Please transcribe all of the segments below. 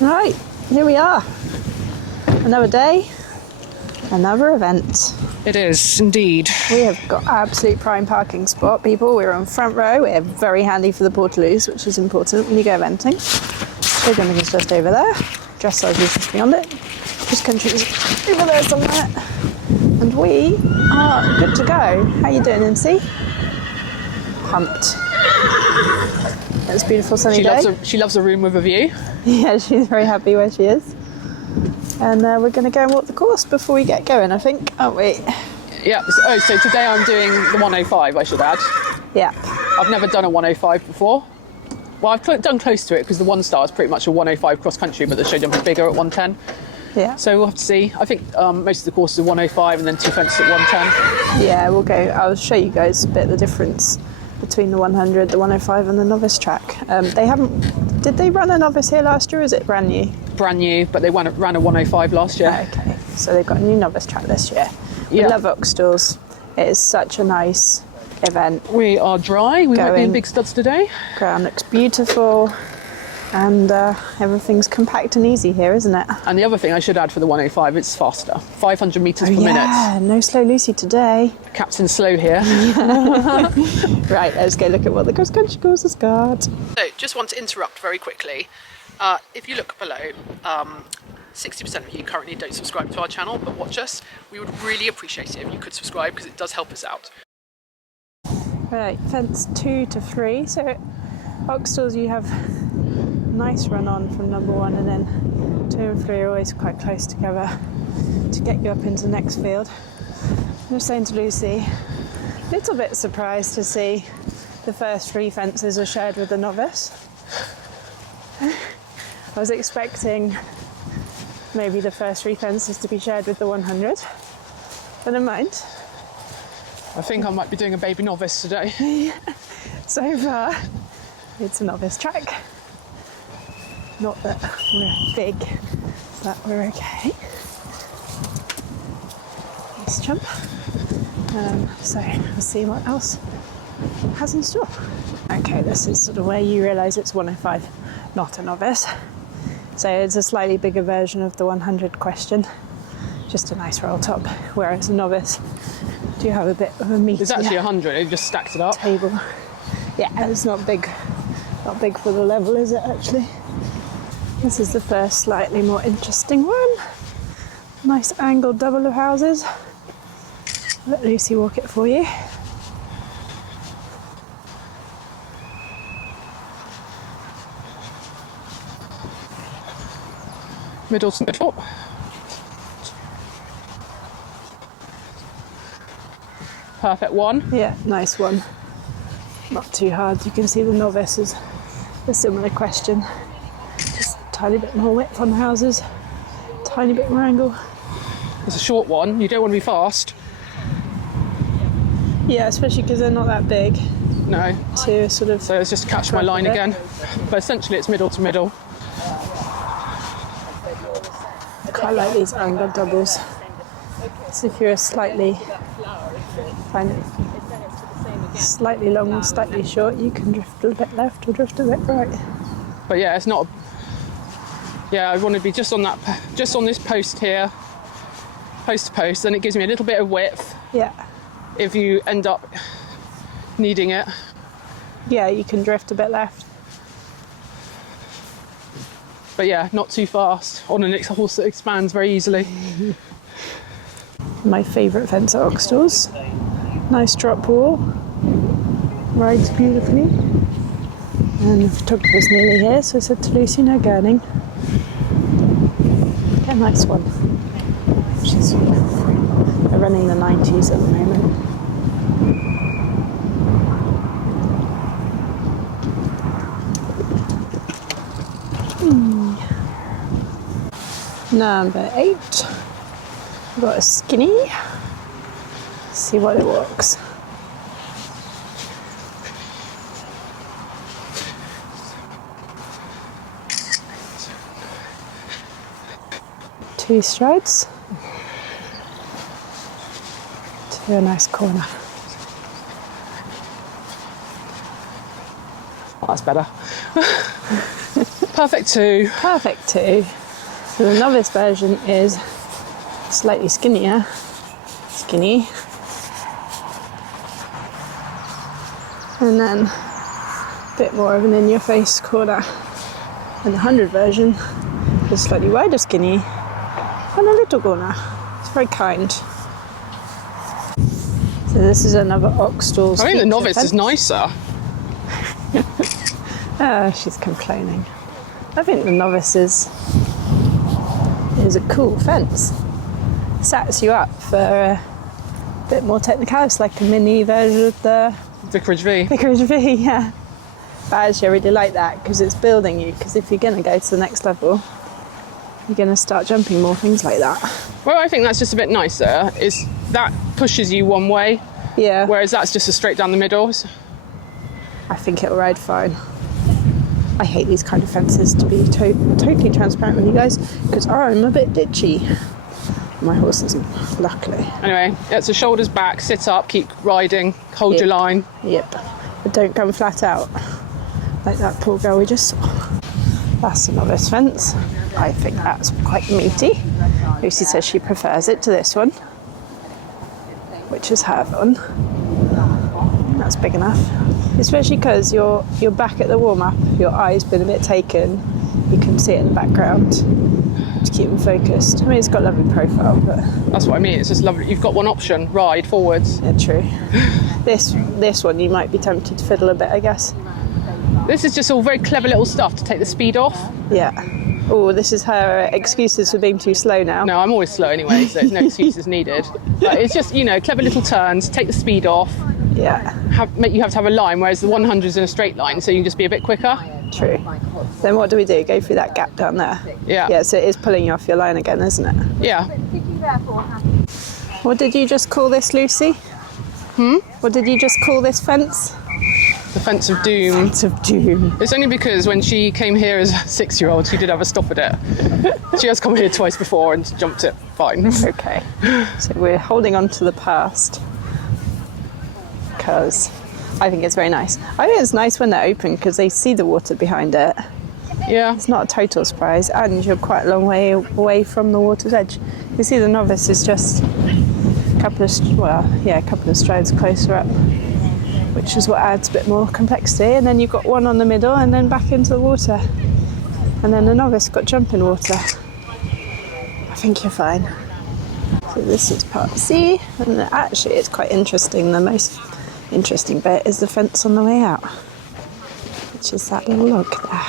Right, here we are. Another day, another event. It is indeed. We have got absolute prime parking spot, people. We're on front row. We're very handy for the portaloos, which is important when you go eventing. Show jumping is just over there. Dressage is just beyond it. Cross country is over there somewhere. And we are good to go. How you doing, Insey? Pumped. It's a beautiful sunny day. She loves a room with a view. Yeah, she's very happy where she is. And we're going to go and walk the course before we get going, I think, aren't we? Yeah. So today I'm doing the 105, I should add. Yeah. I've never done a 105 before. Well, I've done close to it because the one star is pretty much a 105 cross country, but the show jump is bigger at 110. Yeah. So we'll have to see. I think most of the courses are 105 and then two fences at 110. Yeah, we'll go. I'll show you guys a bit of the difference between the 100, the 105 and the novice track. They haven't... Did they run a novice here last year or is it brand new? Brand new, but they ran a 105 last year. Okay, so they've got a new novice track this year. We love Oxstalls. It is such a nice event. We are dry. We won't be in big studs today. Ground looks beautiful. And everything's compact and easy here, isn't it? And the other thing I should add for the 105, it's faster. 500 metres per minute. Yeah, no slow Lucy today. Captain slow here. Right, let's go look at what the cross country course has got. So, just want to interrupt very quickly. If you look below, 60% of you currently don't subscribe to our channel, but watch us. We would really appreciate it if you could subscribe because it does help us out. Right, fence 2 to 3. So at Oxstalls you have nice run on from number 1 and then 2 and 3 are always quite close together to get you up into the next field. I was saying to Lucy, a little bit surprised to see the first 3 fences are shared with the novice. I was expecting maybe the first 3 fences to be shared with the 100, but never mind. I think I might be doing a baby novice today. Yeah. So far, it's a novice track. Not that we're big, but we're okay. Nice jump. So we'll see what else has in store. Okay, this is sort of where you realise it's 105, not a novice. So it's a slightly bigger version of the 100 question. Just a nice roll top, whereas a novice do have a bit of a meaty. It's actually 100, it just stacked it up. Table. Yeah, it's not big for the level, is it actually? This is the first slightly more interesting one. Nice angled double of houses. Let Lucy walk it for you. Middle to middle. Perfect one. Yeah, nice one. Not too hard. You can see the novice is a similar question. Just a tiny bit more width on the houses, tiny bit more angle. It's a short one. You don't want to be fast. Yeah, especially because they're not that big. No. To sort of. So it's just catch my line again. But essentially it's middle to middle. I quite like these angled doubles. So if you're slightly long or slightly short, you can drift a bit left or drift a bit right. But yeah, it's not. Yeah, I want to be just on that, just on this post here, post to post. Then it gives me a little bit of width. Yeah. If you end up needing it. Yeah, you can drift a bit left. But yeah, not too fast on a horse that expands very easily. My favourite fence at Oxstalls. Nice drop wall. Rides beautifully. And the photographer's nearly here, so I said to Lucy, no gurning. Get a nice one. They're running the 90s at the moment. Number 8. We've got a skinny. Let's see what it walks. Two strides to a nice corner. Oh, that's better. Perfect 2. Perfect 2. So the novice version is slightly skinnier. Skinny. And then a bit more of an in-your-face corner. And the 100 version is slightly wider, skinny, and a little corner. It's very kind. So this is another Oxstalls. I think the novice is nicer. She's complaining. I think the novice is a cool fence. Sets you up for a bit more technical. It's like a mini version of the Vicarage V. Vicarage V, yeah. But actually I really like that because it's building you, because if you're going to go to the next level, you're going to start jumping more things like that. Well, I think that's just a bit nicer, is that pushes you one way, Yeah. whereas that's just a straight down the middle. I think it'll ride fine. I hate these kind of fences, to be totally transparent with you guys, because I'm a bit ditchy. My horse isn't, luckily. Anyway, yeah, so shoulders back, sit up, keep riding, hold your line. Yep. But don't come flat out, like that poor girl we just saw. That's a novice fence. I think that's quite meaty. Lucy says she prefers it to this one, which is her one. That's big enough. Especially because you're back at the warm-up, your eye's been a bit taken, you can see it in the background to keep them focused. I mean, it's got a lovely profile, but... That's what I mean, it's just lovely. You've got one option, ride forwards. Yeah, true. This one you might be tempted to fiddle a bit, I guess. This is just all very clever little stuff to take the speed off. Yeah. Oh, this is her excuses for being too slow now. No, I'm always slow anyway, so there's no excuses needed. But it's just, you know, clever little turns, take the speed off. Yeah. You have to have a line, whereas the 100's in a straight line, so you can just be a bit quicker. True. Then what do we do? Go through that gap down there? Yeah. Yeah, so it is pulling you off your line again, isn't it? Yeah. What did you just call this, Lucy? What did you just call this fence? The fence of doom. Fence of doom. It's only because when she came here as a 6-year-old, she did have a stop at it. She has come here twice before and jumped it fine. Okay. So we're holding on to the past, because I think it's very nice. I think it's nice when they're open because they see the water behind it. Yeah. It's not a total surprise, and you're quite a long way away from the water's edge. You see the novice is just a couple of strides closer up, which is what adds a bit more complexity. And then you've got one on the middle and then back into the water. And then the novice got jump in water. I think you're fine. So this is part C, and actually it's quite interesting. The most interesting bit is the fence on the way out, which is that little log there.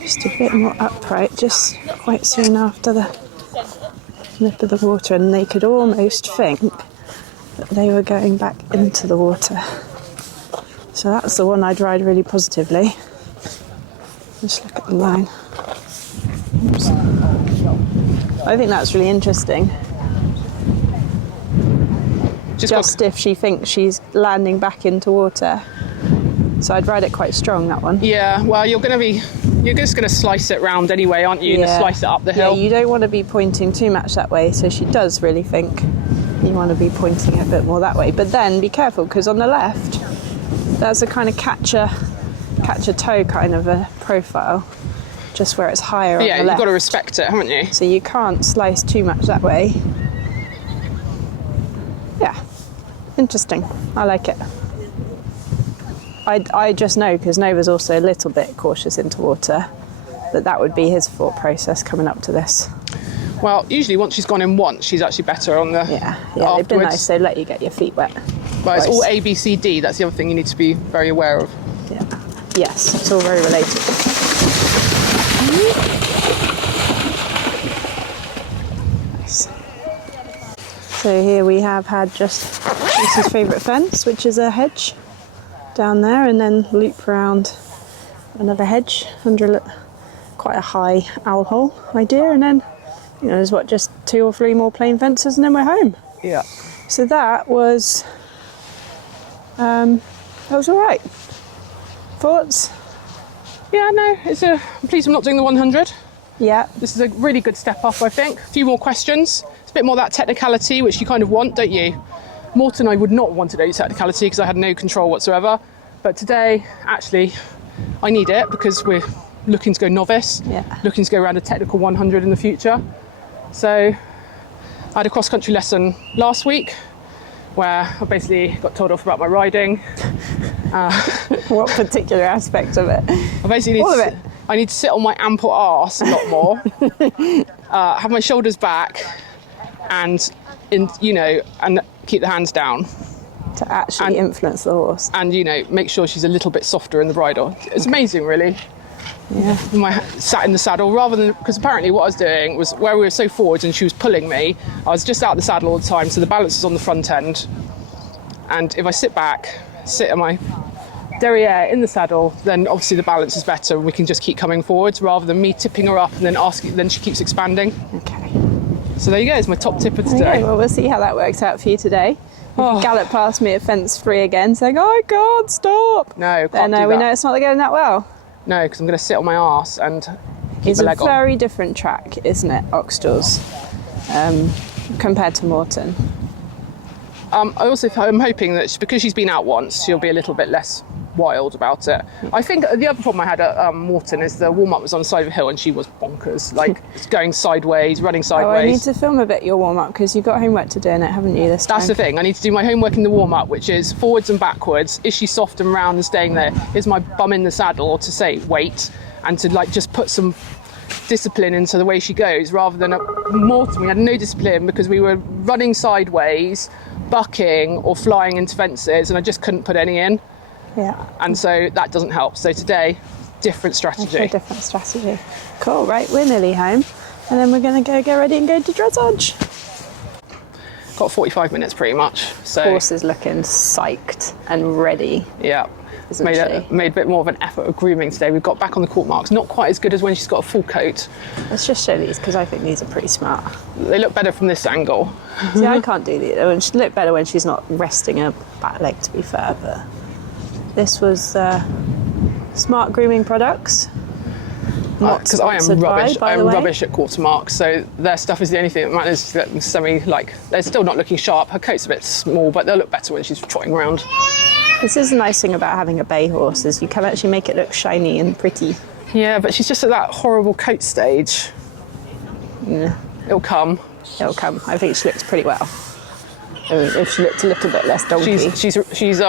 Just a bit more upright, just quite soon after the nip of the water, and they could almost think that they were going back into the water. So that's the one I'd ride really positively. Just look at the line. Oops. I think that's really interesting. Just if she thinks she's landing back into water. So I'd ride it quite strong, that one. Yeah, well, you're just going to slice it round anyway, aren't you? Yeah. Slice it up the hill. Yeah, you don't want to be pointing too much that way, so she does really think you want to be pointing a bit more that way. But then be careful, because on the left, there's a kind of catch a toe kind of a profile, just where it's higher on the left. Yeah, you've got to respect it, haven't you? So you can't slice too much that way. Yeah, interesting. I like it. I just know, because Nova's also a little bit cautious into water, that would be his thought process coming up to this. Well, usually once she's gone in once, she's actually better on the Yeah, afterwards. they've been nice. They let you get your feet wet. Well, it's all A, B, C, D. That's the other thing you need to be very aware of. Yeah. Yes, it's all very related. Nice. So here we have had just Lucy's favourite fence, which is a hedge down there, and then loop around another hedge under quite a high owl hole idea, and then there's just 2 or 3 more plain fences, and then we're home. Yeah. So that was all right. Thoughts? Yeah, no, I'm pleased I'm not doing the 100. Yeah. This is a really good step up, I think. A few more questions. It's a bit more that technicality, which you kind of want, don't you? Morton, I would not want to do technicality because I had no control whatsoever. But today, actually, I need it because we're looking to go novice, looking to go around a technical 100 in the future. So I had a cross-country lesson last week where I basically got told off about my riding. What particular aspect of it? I basically I need to sit on my ample arse a lot more, have my shoulders back, and and keep the hands down. To actually influence the horse. And, make sure she's a little bit softer in the bridle. It's amazing, really. Yeah. Sat in the saddle rather than, because apparently what I was doing was where we were so forward and she was pulling me, I was just out of the saddle all the time, so the balance is on the front end. And if I sit on my derriere in the saddle, then obviously the balance is better and we can just keep coming forwards rather than me tipping her up and then she keeps expanding. Okay. So there you go, it's my top tip of today. Okay, well, we'll see how that works out for you today. If you gallop past me at fence 3 again saying, oh God, stop. No, can't do that. We know it's not going that well. No, because I'm going to sit on my arse and keep my leg on. It's a very different track, isn't it, Oxstalls, compared to Morton? I'm hoping that because she's been out once, she'll be a little bit less wild about it. I think the other problem I had at Morton is the warm-up was on the side of a hill and she was bonkers, like going sideways, running sideways. Oh, I need to film a bit your warm-up because you've got homework to do in it, haven't you, this time? That's the thing, I need to do my homework in the warm-up, which is forwards and backwards. Is she soft and round and staying there? Is my bum in the saddle? Or to say wait, and to just put some discipline into the way she goes, rather than at Morton we had no discipline because we were running sideways, bucking or flying into fences, and I just couldn't put any in. Yeah. And so that doesn't help. So today, different strategy. Okay, different strategy. Cool, right, we're nearly home. And then we're going to go get ready and go to dressage. Got 45 minutes pretty much. So Horse is looking psyched and ready. Yeah. Made a bit more of an effort of grooming today. We've got back on the court marks. Not quite as good as when she's got a full coat. Let's just show these because I think these are pretty smart. They look better from this angle. See, I can't do these. She'd look better when she's not resting her back leg, to be fair, but this was Smart Grooming Products. Because I am rubbish. By I am the way. rubbish at quarter marks, so their stuff is the only thing that matters. To get them they're still not looking sharp. Her coat's a bit small, but they'll look better when she's trotting around. This is the nice thing about having a bay horse, is you can actually make it look shiny and pretty. Yeah, but she's just at that horrible coat stage. Yeah. It'll come. It'll come. I think she looks pretty well. If she looked a little bit less donkey. She's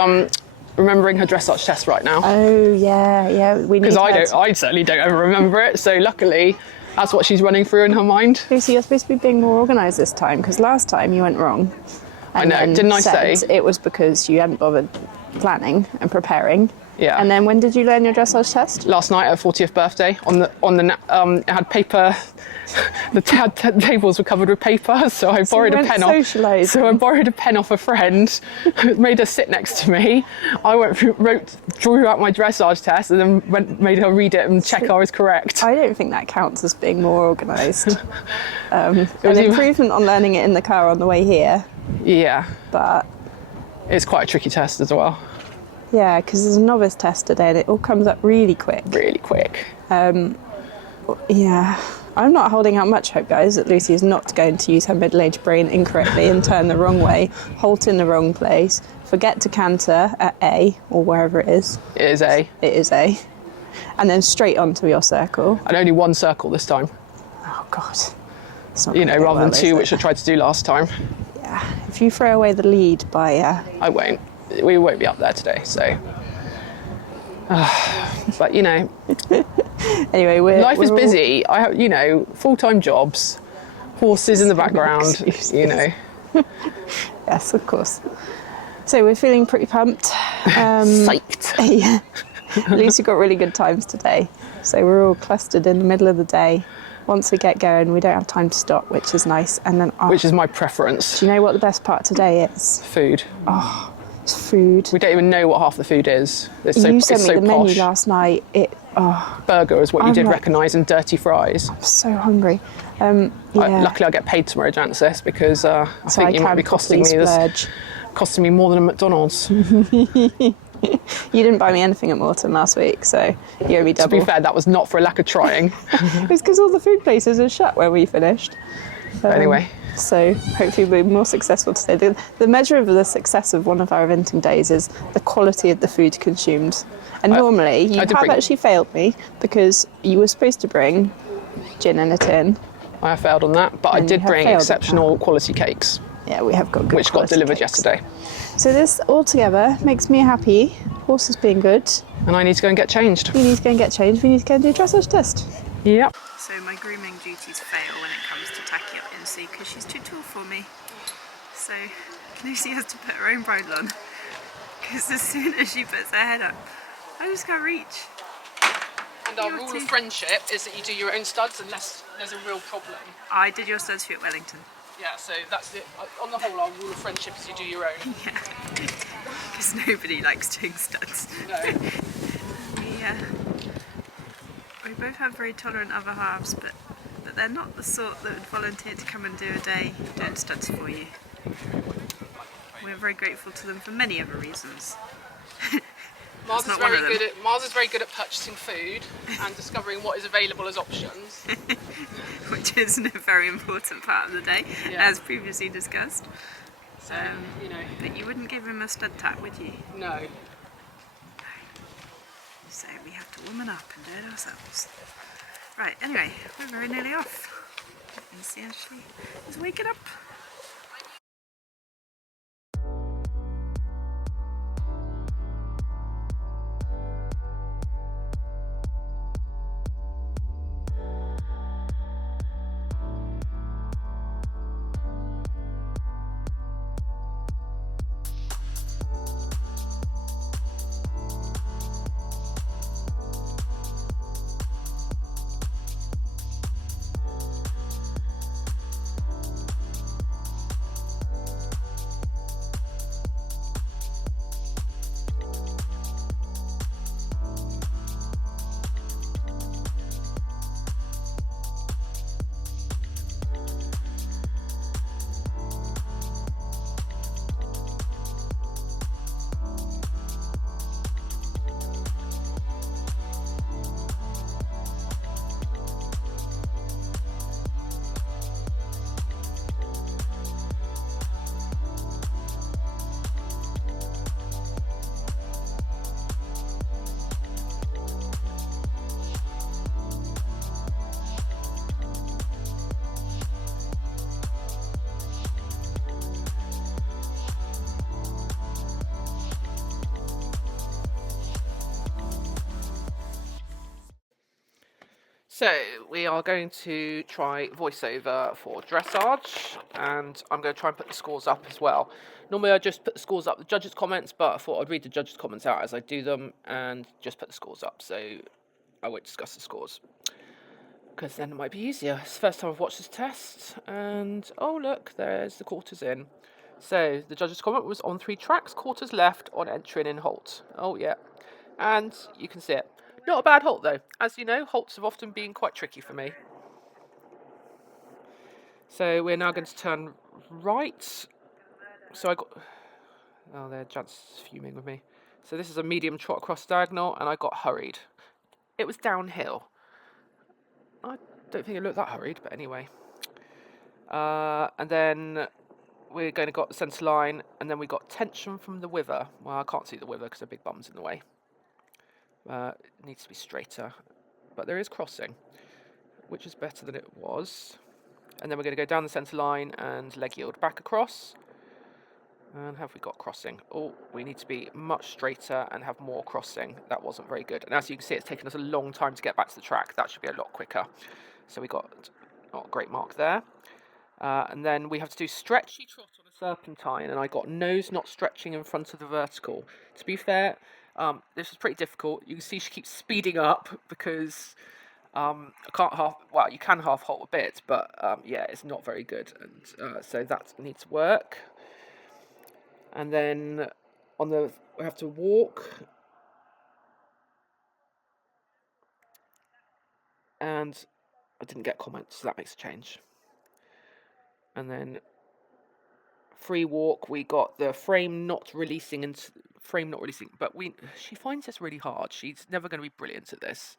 remembering her dressage test right now. Oh yeah. We need. Because I certainly don't ever remember it. So luckily, that's what she's running through in her mind. Lucy, you're supposed to be being more organised this time, because last time you went wrong. I know. Didn't I say? It was because you hadn't bothered planning and preparing. Yeah. And then when did you learn your dressage test? Last night at her 40th birthday. It had paper. The tables were covered with paper, so I borrowed a pen off. So I borrowed a pen off a friend, made her sit next to me. I drew out my dressage test, and then made her read it and check I was correct. I don't think that counts as being more organised. An improvement on learning it in the car on the way here. Yeah. But it's quite a tricky test as well. Yeah, because there's a novice test today and it all comes up really quick. Really quick. Yeah. I'm not holding out much hope, guys, that Lucy is not going to use her middle-aged brain incorrectly and turn the wrong way, halt in the wrong place, forget to canter at A, or wherever it is. It is A. It is A. And then straight onto your circle. And only one circle this time. Oh, God. Rather than two, which I tried to do last time. Yeah. If you throw away the lead by... I won't. We won't be up there today, so... but, Anyway, life is busy. I have, full-time jobs, horses in the background, Yes, of course. So we're feeling pretty pumped. Psyched. Yeah. Lucy got really good times today. So we're all clustered in the middle of the day. Once we get going, we don't have time to stop, which is nice. And then, which is my preference. Do you know what the best part today is? Food. Oh, it's food. We don't even know what half the food is. You sent me the menu last night. Burger is what you did recognise, and dirty fries. I'm so hungry. Luckily, I get paid tomorrow, Jancis, because I think you might be costing me more than a McDonald's. You didn't buy me anything at Morton last week, so you owe me double. To be fair, that was not for a lack of trying. It's because all the food places are shut when we finished. Anyway, So hopefully we'll be more successful today. The measure of the success of one of our eventing days is the quality of the food consumed. And normally you have actually failed me because you were supposed to bring gin in a tin. I have failed on that, but I did bring exceptional quality cakes. Yeah, we have got good which got delivered yesterday. So this all together makes me happy. Horse has been good. And I need to go and get changed. You need to go and get changed. We need to go and do a dressage test. Yep. So my grooming duties fail when it comes to tacking up Insey because she's too tall for me. So Lucy has to put her own bridle on because as soon as she puts her head up, I just can't reach. And our rule of friendship is that you do your own studs unless there's a real problem. I did your studs for you at Wellington. Yeah, so that's it. On the whole, our rule of friendship is you do your own. Yeah, because nobody likes doing studs. No. We both have very tolerant other halves, but they're not the sort that would volunteer to come and do a day doing studs for you. We're very grateful to them for many other reasons. Mars is very good at purchasing food and discovering what is available as options. Which is a very important part of the day, as previously discussed. So, you know. But you wouldn't give him a stud tap, would you? No. So we have to woman up and do it ourselves. Right, anyway, we're very nearly off. Insey actually is waking up. So we are going to try voiceover for dressage, and I'm going to try and put the scores up as well. Normally I just put the scores up, the judges' comments, but I thought I'd read the judges' comments out as I do them and just put the scores up, so I won't discuss the scores, because then it might be easier. It's the first time I've watched this test, and oh look, there's the quarters in. So the judges' comment was on 3 tracks, quarters left on entering in halt. Oh yeah, and you can see it. Not a bad halt though. As you know, halts have often been quite tricky for me. So we're now going to turn right. So I got... Oh, there, Jan's fuming with me. So this is a medium trot across diagonal, and I got hurried. It was downhill. I don't think it looked that hurried, but anyway. And then we're going to got the centre line, and then we got tension from the wither. Well, I can't see the wither because the big bum's in the way. It needs to be straighter, but there is crossing, which is better than it was. And then we're going to go down the centre line and leg yield back across. And have we got crossing? Oh, we need to be much straighter and have more crossing. That wasn't very good. And as you can see, it's taken us a long time to get back to the track. That should be a lot quicker. So we got not a great mark there. And then we have to do stretchy trot on a serpentine, and I got nose not stretching in front of the vertical. To be fair, this was pretty difficult. You can see she keeps speeding up because I can't you can half halt a bit, but yeah, it's not very good, and so that needs work. And then we have to walk, and I didn't get comments, so that makes a change. And then free walk, we got the frame not releasing, but she finds this really hard. She's never going to be brilliant at this.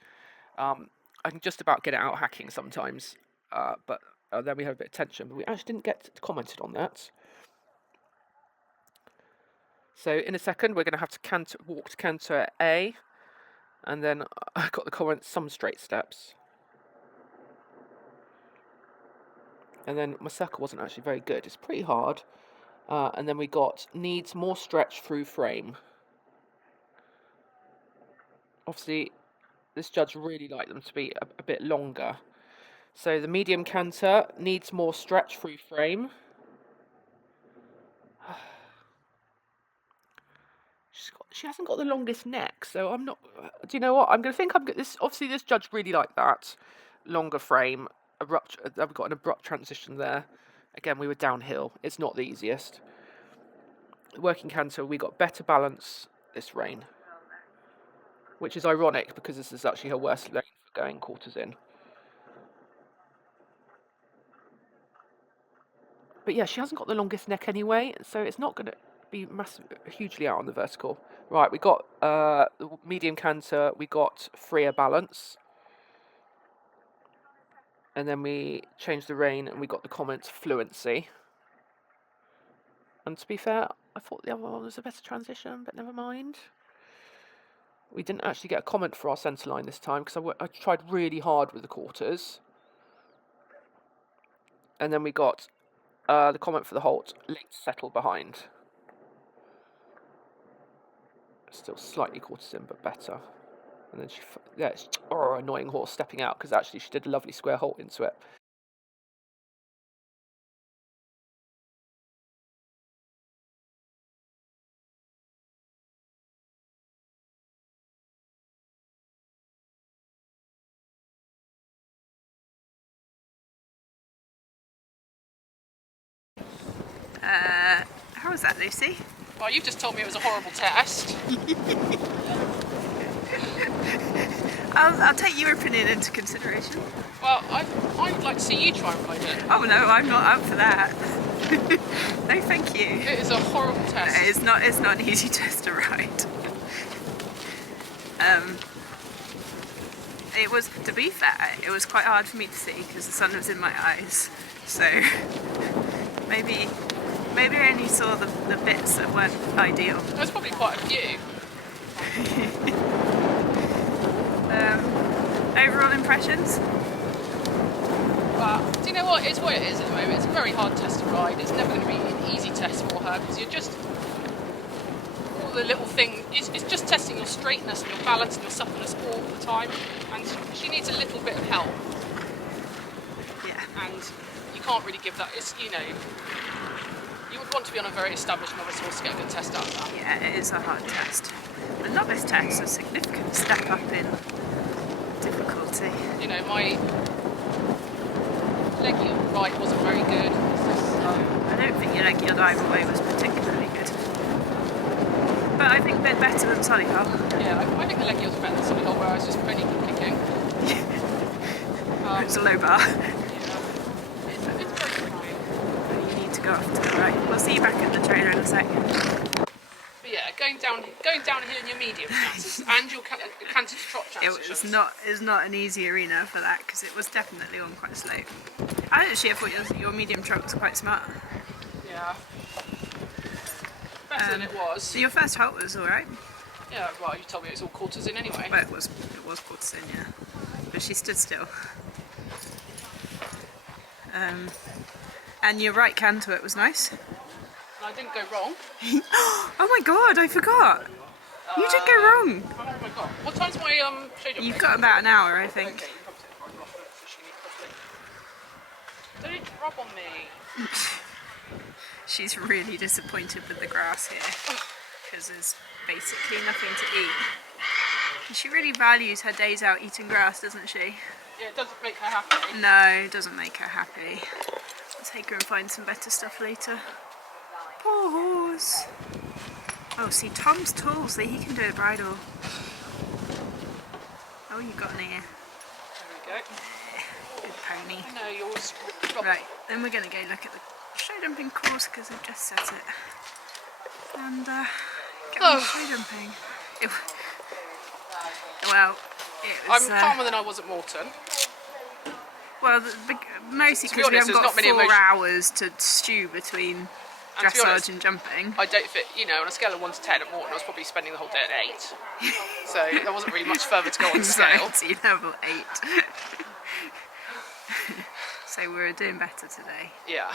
I can just about get it out hacking sometimes, but then we had a bit of tension, but we actually didn't get commented on that. So in a second, we're going to have to walk to canter A, and then I got the comment, some straight steps. And then my circle wasn't actually very good. It's pretty hard. And then we got needs more stretch through frame. Obviously, this judge really liked them to be a bit longer. So the medium canter needs more stretch through frame. She hasn't got the longest neck, so I'm not. Do you know what? I'm going to think this. Obviously, this judge really liked that longer frame. We've got an abrupt transition there. Again, we were downhill. It's not the easiest. Working canter, we got better balance this rein, which is ironic because this is actually her worst lane for going quarters in. But yeah, she hasn't got the longest neck anyway, so it's not going to be hugely out on the vertical. Right, we got the medium canter, we got freer balance. And then we changed the rein and we got the comment fluency. And to be fair, I thought the other one was a better transition, but never mind. We didn't actually get a comment for our centre line this time because I tried really hard with the quarters. And then we got the comment for the halt, late settle behind. Still slightly quarters in, but better. And then it's annoying horse stepping out because actually she did a lovely square halt into it. How was that, Lucy? Well, you've just told me it was a horrible test. I'll take your opinion into consideration. Well, I would like to see you try and ride it. Oh no, I'm not up for that. No, thank you. It is a horrible test. It's not an easy test to ride. It was, to be fair, it was quite hard for me to see because the sun was in my eyes. So maybe I only saw the bits that weren't ideal. There's probably quite a few. Overall impressions? But do you know what? It's what it is at the moment. It's a very hard test to ride. It's never going to be an easy test for her because you're just all the little things. It's just testing your straightness and your balance and your suppleness all the time. And she needs a little bit of help. Yeah. And you can't really give that. It's, you know, you would want to be on a very established novice horse to get a good test out of that. Yeah, it is a hard test. The novice test is a significant step up in difficulty. You know, my leg yield ride wasn't very good. I don't think your leg yield either way was particularly good. But I think they're better than Solihull. Yeah, I think the leg yield's better than Solihull, where I was just only kicking. It's a low bar. Yeah. It's very tricky. You need to go off to the right. We'll see you back at the trailer in a sec. But yeah, going downhill in your medium chances and your canter to trot chances. It was not an easy arena for that because it was definitely on quite a slope. I actually thought your medium trot was quite smart. Yeah. Better than it was. So your first halt was alright? Yeah, well, you told me it was all quarters in anyway. But it was quarters in, yeah. But she stood still. And your right canter, it was nice. And I didn't go wrong. Oh my god, I forgot. You did go wrong. How long have I got? What time's my shade up? You've got about an hour, I think. Okay, don't rub on me. She's really disappointed with the grass here because there's basically nothing to eat. And she really values her days out eating grass, doesn't she? Yeah, it doesn't make her happy. No, it doesn't make her happy. I'll take her and find some better stuff later. Poor horse. Oh, see, Tom's tall, so he can do a bridle. Oh, you got an ear. There we go. Good pony. I know, yours. Right, then we're going to go look at the show jumping course because I've just set it. And get on show jumping. It was I'm calmer than I was at Morton. Well, mostly because we honest, haven't there's got not many 4 emotion- hours to stew between And to be dressage honest, and jumping. I don't fit, you know, on a scale of 1 to 10 at Morton, I was probably spending the whole day at 8. So there wasn't really much further to go on the scale. Anxiety level 8. So we're doing better today. Yeah.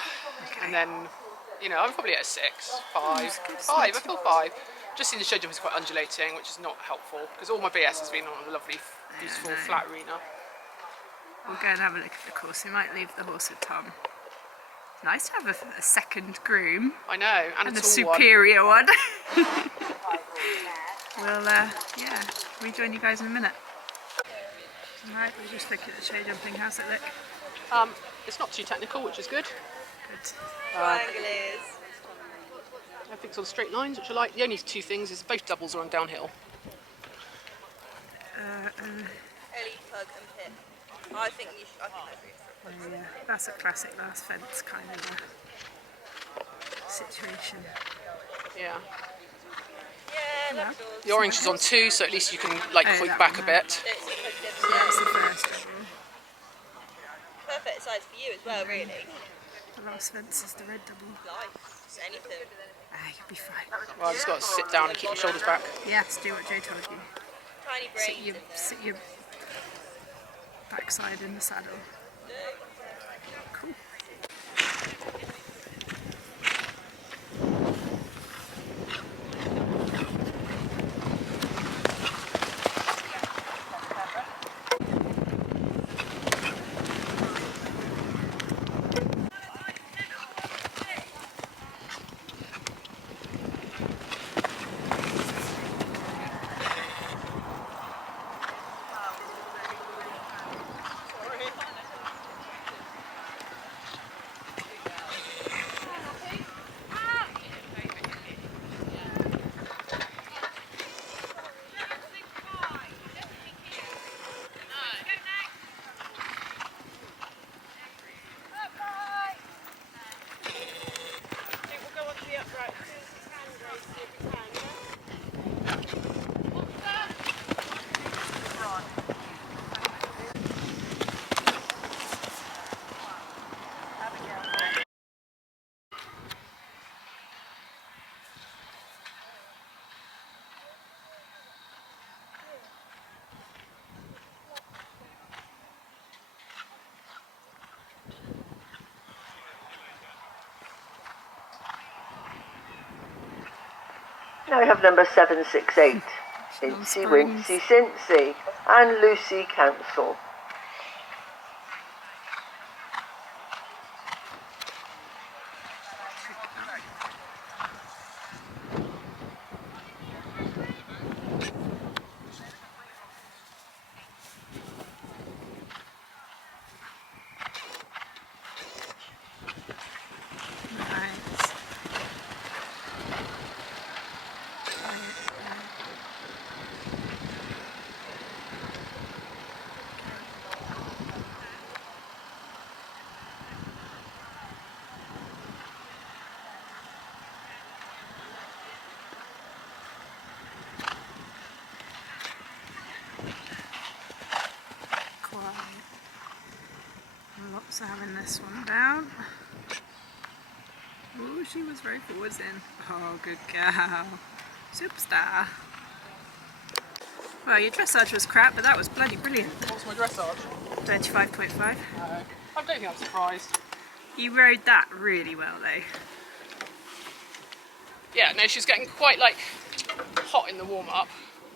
Okay. And then, you know, I'm probably at a 6, 5. 5, I feel 5. Just seeing the show jump is quite undulating, which is not helpful, because all my BS has been on a lovely, beautiful, flat arena. We'll go and have a look at the course. We might leave the horse with Tom. Nice to have a second groom. I know, and And a a tall superior one. We'll, yeah, rejoin you guys in a minute. Alright, we'll just look at the show jumping. How's it look? one. It's not too technical, which is good. Good. Triangle is. Everything's on straight lines, which I like. The only 2 things is both doubles are on downhill. Ellie, Pug and Pip. I think you should, I think that's really Yeah, that's a classic last fence kind of situation. Yeah. Yeah, that's yours. The orange is on 2, so at least you can like Oh, hoik that back one a there. bit. It's So that's the first double. perfect size for you as well, really. The last fence is the red double. Life, just anything. You'll be fine. Well, I just got to sit down and keep my shoulders back. Yeah, to do what Joe told you. Tiny brains. Sit your backside in the saddle. Cool. Now we have number 768, Insey, Cincy and Lucy Council. Lots of having this one down. Oh, she was very forwards in. Oh, good girl. Superstar. Well, your dressage was crap, but that was bloody brilliant. What's my dressage? 35.5. I don't think I'm surprised. You rode that really well, though. Yeah, no, she's getting quite like hot in the warm-up.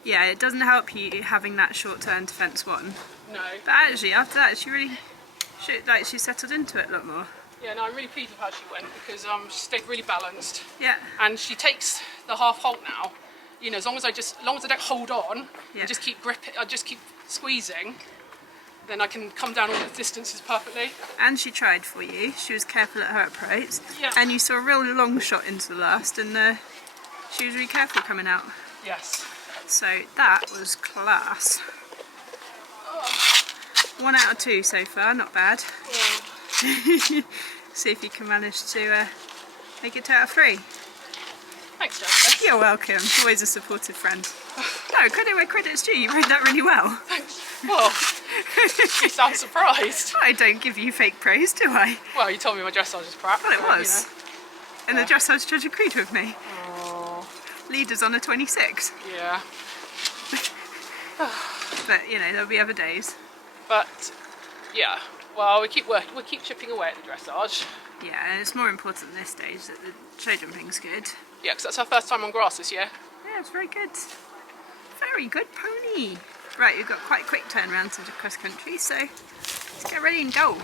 Yeah, it doesn't help you having that short turn to fence 1. No. But actually, after that, she settled into it a lot more. Yeah, no, I'm really pleased with how she went because she stayed really balanced. Yeah. And she takes the half halt now. You know, as long as I don't hold on, Yeah. and just keep gripping, I just keep squeezing, then I can come down all the distances perfectly. And she tried for you. She was careful at her approach. Yeah. And you saw a real long shot into the last, and she was really careful coming out. Yes. So that was class. 1 out of 2 so far, not bad. Yeah. See if you can manage to make it out of 3. Thanks, Jessica. You're welcome. Always a supportive friend. No, credit where credit's due. You rode that really well. Thanks. Well, You sound surprised. I don't give you fake praise, do I? Well, you told me my dressage was crap. Well, it so, was. And the dressage judge agreed with me. Oh, Leaders on a 26. yeah. But, you know, there'll be other days. But, yeah. Well, we keep working. We keep chipping away at the dressage. Yeah, and it's more important at this stage that the show jumping's good. Yeah, because that's our first time on grass this year. Yeah, it's very good. Very good pony. Right, we've got quite a quick turnaround to the cross country, so let's get ready and go.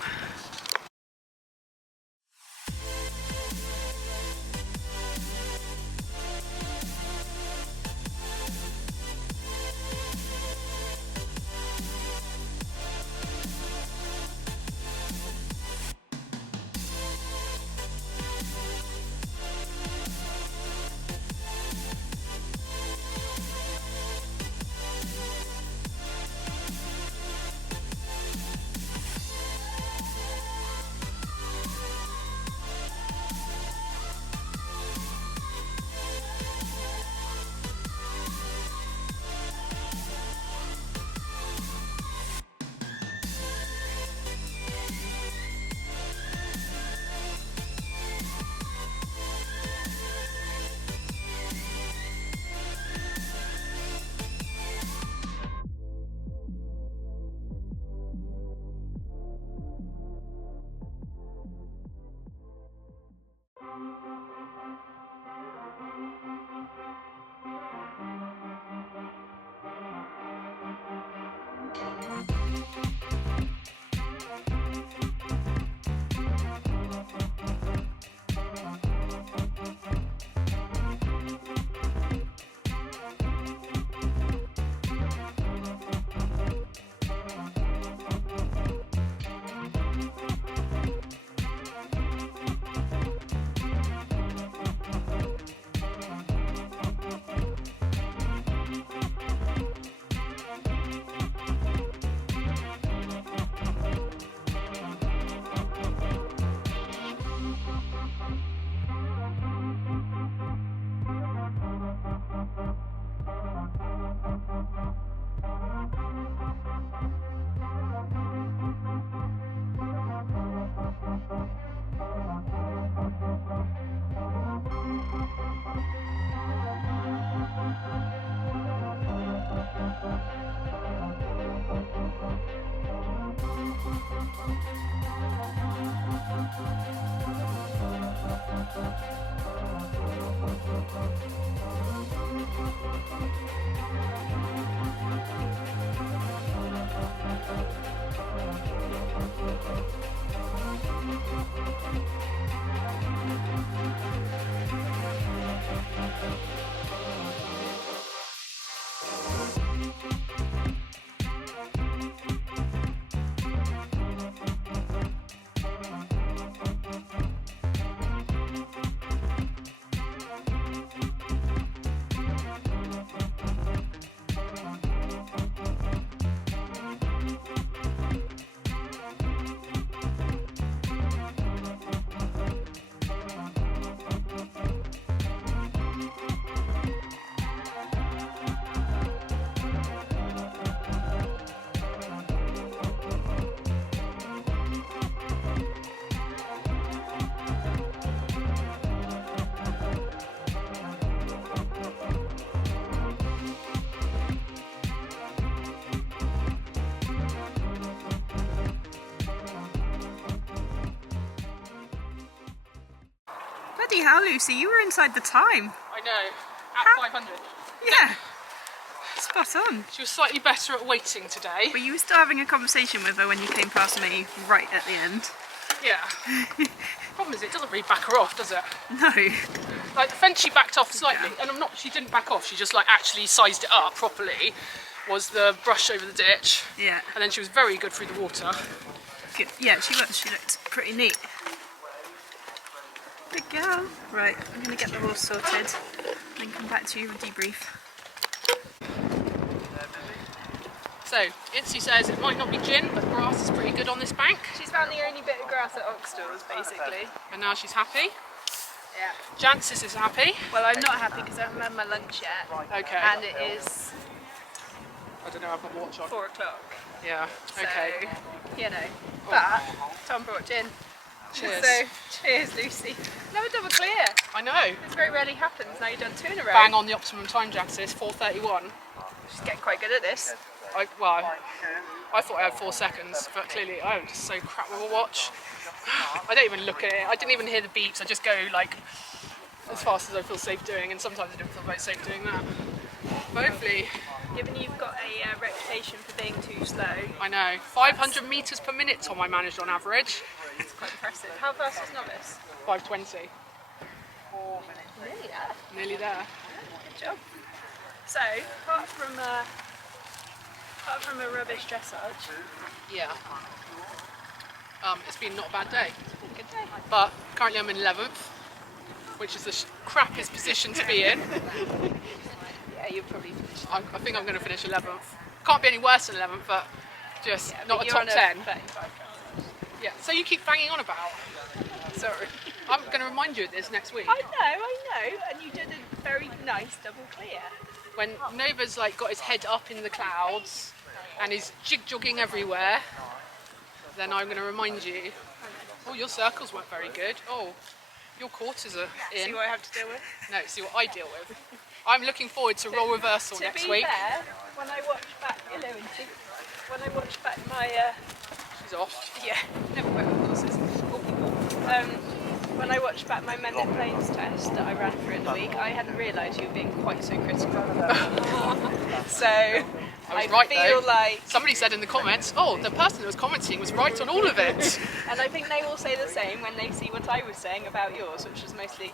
Bloody hell, Lucy, you were inside the time. I know. At 500. Yeah. Spot on. She was slightly better at waiting today. But you were still having a conversation with her when you came past me right at the end. Yeah. Problem is, it doesn't really back her off, does it? No. Like the fence, she backed off slightly, and she didn't back off. She just like actually sized it up properly. Was the brush over the ditch? Yeah. And then she was very good through the water. Good. Yeah, she was. She looked pretty neat. Good girl. Right, I'm going to get the horse sorted, then come back to you with a debrief. So, Insey says it might not be gin, but grass is pretty good on this bank. She's found the only bit of grass at Oxstalls, basically. And now she's happy. Yeah. Jancis is happy. Well, I'm not happy because I haven't had my lunch yet. Okay. And it is I don't know, I've got a watch on. 4 o'clock. Yeah, So, okay. you know. But Tom brought gin. Cheers. So, cheers, Lucy. Another double clear. I know. This very rarely happens. Now you've done 2 in a row. Bang on the optimum time, Janice, 4:31. She's getting quite good at this. I thought I had 4 seconds, but clearly I'm just so crap with a watch. I don't even look at it. I didn't even hear the beeps. I just go like as fast as I feel safe doing, and sometimes I don't feel very safe doing that. But hopefully, Given you've got a reputation for being too slow, I know. 500 metres per minute, Tom, I managed on average. it's quite impressive. How fast is novice? 5:20. Nearly there. Nearly there. Good job. So, apart from a rubbish dressage, Yeah. It's been not a bad day. good day. But currently I'm in 11th, which is the crappiest position to be in. Yeah, you'll probably finish. I think I'm going to finish 11th. Can't be any worse than 11th, but just Yeah, not but a you're top on 10. 35. Yeah, so you keep banging on about. Sorry. I'm going to remind you of this next week. I know, and you did a very nice double clear. When Nova's like got his head up in the clouds and is jig-jogging everywhere, then I'm going to remind you. Oh, your circles weren't very good. Oh, your quarters are in. See what I have to deal with? No, see what I deal with. I'm looking forward to roll reversal next week. To be fair, when I watch back, hello, Insey. When I watch back my, She's off. yeah, never work with horses or people. When I watched back my mended planes test that I ran through in the week, I hadn't realised you were being quite so critical. So I right, feel though. like, Somebody said in the comments, oh, the person that was commenting was right on all of it. and I think they will say the same when they see what I was saying about yours, which was mostly,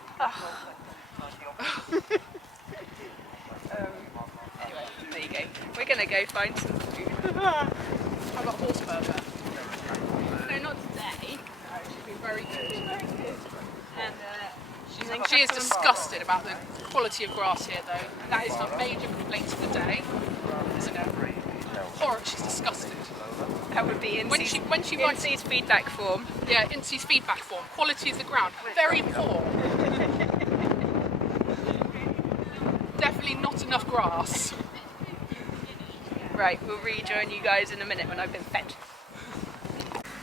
anyway, there you go. We're going to go find some food. How about horse burger? No, not today. She's been very good. And She is disgusted about the quality of grass here, though. That is her major complaint of the day, isn't it? Horror, she's disgusted. that would be When she writes, Insey's feedback form. yeah, Insey's feedback form, quality of the ground, very poor. Definitely not enough grass. Right, we'll rejoin you guys in a minute when I've been fed.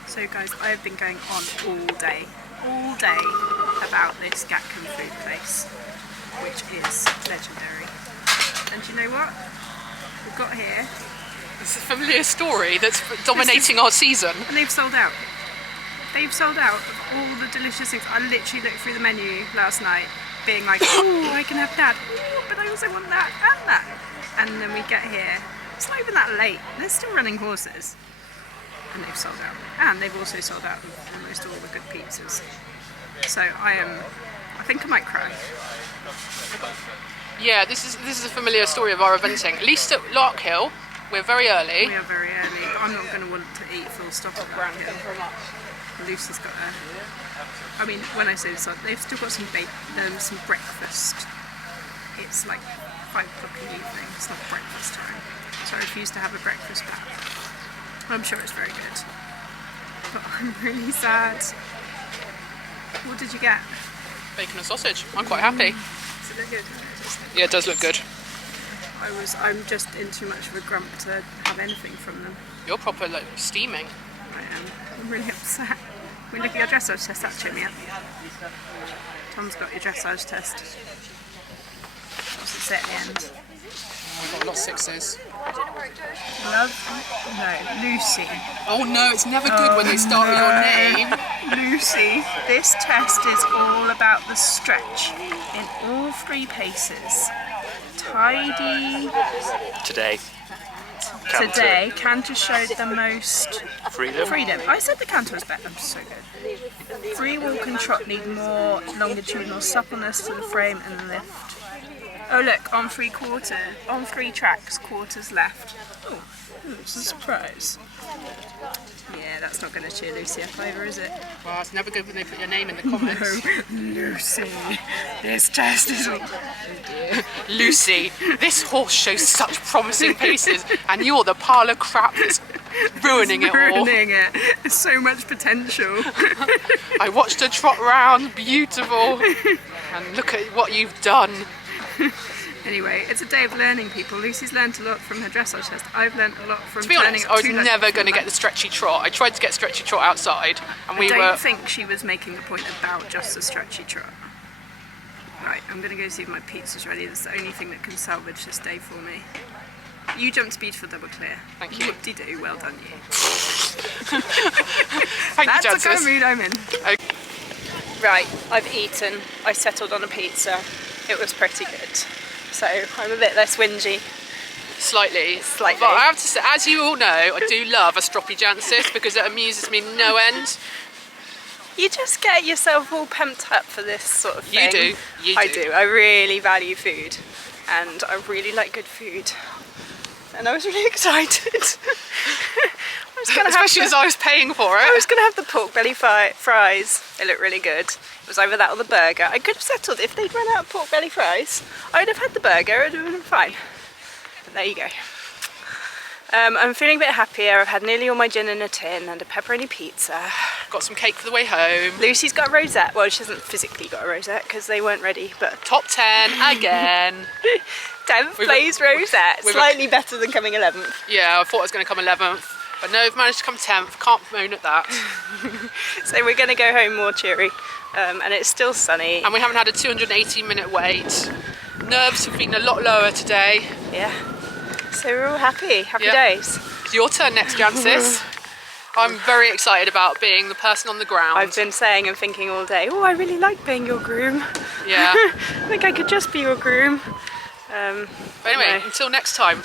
So guys, I have been going on all day about this Gatcombe food place, which is legendary. And do you know what? We've got here, It's a familiar story that's dominating our season. and they've sold out. They've sold out of all the delicious things. I literally looked through the menu last night, being like, oh, I can have that, ooh, but I also want that and that. And then we get here, it's not even that late. They're still running horses. And they've sold out. And they've also sold out of almost all the good pizzas. So I think I might cry. Yeah, this is a familiar story of our eventing. At least at Larkhill, we're very early. We are very early, but I'm not going to want to eat full stop at Larkhill. Lucy's got I mean, when I say this, they've still got some breakfast. It's like 5 o'clock in the evening. It's not breakfast time. So I refuse to have a breakfast back. I'm sure it's very good. But I'm really sad. What did you get? Bacon and sausage. I'm quite happy. Does it look good? Yeah, it does look good. I'm just in too much of a grump to have anything from them. You're proper like steaming. I am. I'm really upset. We look at your dressage test actually, Mia. Tom's got your dressage test. What's it say at the end? We've got a lot of 6s. Love? No, Lucy. Oh no, it's never good when they start with your name. Lucy, this test is all about the stretch in all 3 paces. Tidy. Today. Today, canter showed the most Freedom. I said the canter was better. I'm so good. Free walk and trot need more longitudinal suppleness to the frame and lift. Oh look, on 3 tracks, quarters left. Oh, it's a surprise. Yeah, that's not going to cheer Lucy up either, is it? Well, it's never good when they put your name in the comments. Lucy, this test is all... Lucy, this horse shows such promising paces, and you're the pile of crap that's ruining it all. Ruining it. There's so much potential. I watched her trot round, beautiful, and look at what you've done. Anyway, it's a day of learning, people. Lucy's learned a lot from her dressage test. I've learned a lot from To be turning honest, up I was too late never for going to that. get the stretchy trot. I tried to get stretchy trot outside, and we I don't were. think she was making the point about just a stretchy trot. Right, I'm going to go see if my pizza's ready. That's the only thing that can salvage this day for me. You jumped speed for double clear. Thank you. Whoop-de-doo, well done you. Thank That's you, the kind of Jancis. mood I'm in. Okay. Right, I've eaten. I settled on a pizza. It was pretty good. So I'm a bit less whingy. Slightly. Slightly. But I have to say, as you all know, I do love a stroppy Jancis because it amuses me no end. You just get yourself all pumped up for this sort of You thing. do. You I do. do. I really value food. And I really like good food. And I was really excited. I was gonna Especially have as I was paying for I it. was going to have the pork belly fries. They look really good. It was either that or the burger. I could have settled if they'd run out of pork belly fries. I'd have had the burger. It would have been fine. But there you go. I'm feeling a bit happier. I've had nearly all my gin in a tin and a pepperoni pizza. Got some cake for the way home. Lucy's got a rosette. Well, she hasn't physically got a rosette because they weren't ready, but Top 10 again. 10th We've- place rosette. we've- Slightly better than coming 11th. Yeah, I thought I was going to come 11th. But no, I've managed to come 10th. Can't moan at that. So we're going to go home more cheery. And it's still sunny. And we haven't had a 218-minute wait. Nerves have been a lot lower today. Yeah. So we're all happy. Happy Yeah. days. It's your turn next, Jancis. I'm very excited about being the person on the ground. I've been saying and thinking all day, oh, I really like being your groom. Yeah. I think I could just be your groom. But anyway, no. until next time.